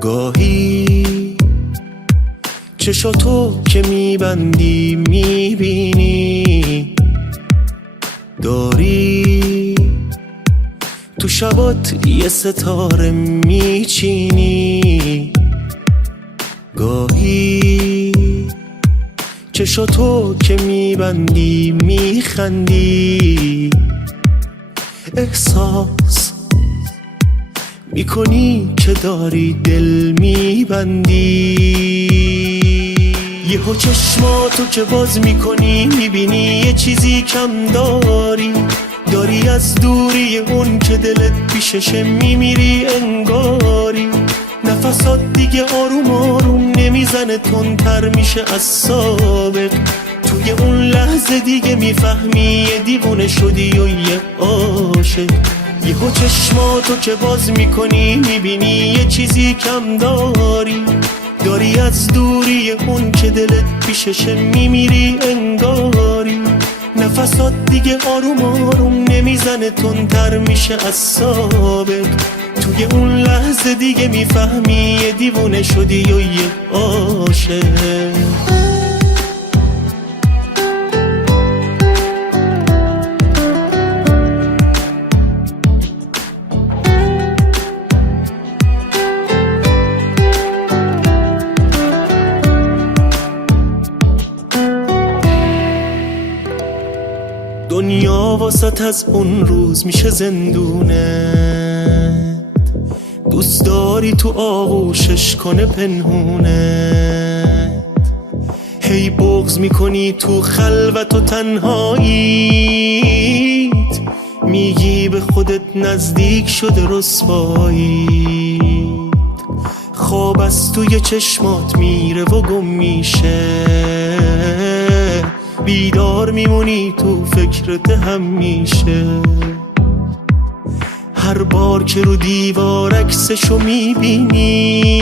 گاهی چشاتو که میبندی میبینی داری تو شبات یه ستاره میچینی. گاهی چشاتو که میبندی میخندی، احساس میکنی که داری دل میبندی. یهو چشماتو که باز میکنی میبینی یه چیزی کم داری از دوری اون که دلت پیششه میمیری انگاری. نفسات دیگه آروم آروم نمیزنه، تندتر میشه از سابق. توی اون لحظه دیگه میفهمی یه دیوونه شدی و یه عاشق. یهو چشماتو که باز میکنی میبینی یه چیزی کم داری از دوری اون که دلت پیششه میمیری انگاری. نفسات دیگه آروم آروم نمیزنه، تندتر میشه از سابق. توی اون لحظه دیگه میفهمی یه دیوونه شدی و یه عاشق. دنیا واسط از اون روز میشه زندونه، دوست داری تو آغوشش کنه پنهونه. هی بغض میکنی تو خلوت و تنهاییت، میگی به خودت نزدیک شده رسواییت. خواب از توی چشمات میره و گم میشه، بیدار میمونی تو فکرت همیشه. هر بار که رو دیوار عکسشو میبینی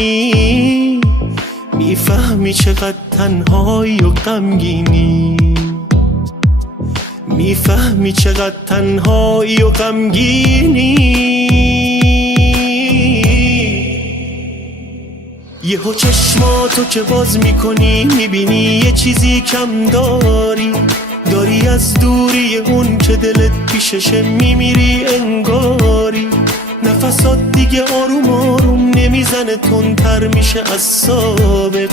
میفهمی چقدر تنهایی و غمگینی. میفهمی چقدر تنهایی و غمگینی. یهو چشماتو که باز میکنی میبینی یه چیزی کم داری از دوری اون که دلت پیششه میمیری انگاری. نفسات دیگه آروم آروم نمیزنه، تندتر میشه از سابق.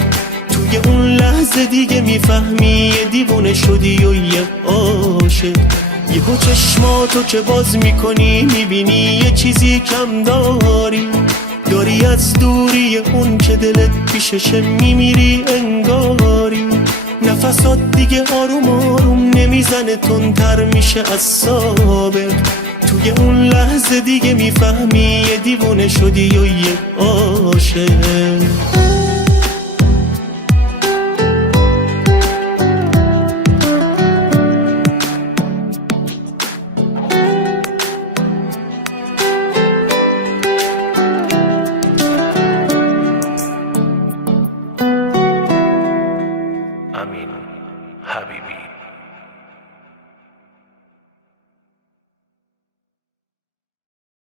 توی اون لحظه دیگه میفهمی یه دیوونه شدی و یه عاشق. یهو چشماتو که باز میکنی میبینی یه چیزی کم داری از دوری اون که دلت پیششه میمیری انگاری. نفسات دیگه آروم آروم نمیزنه، تندتر میشه از سابق. توی اون لحظه دیگه میفهمی یه دیوونه شدی و یه عاشق. امین حبیبی.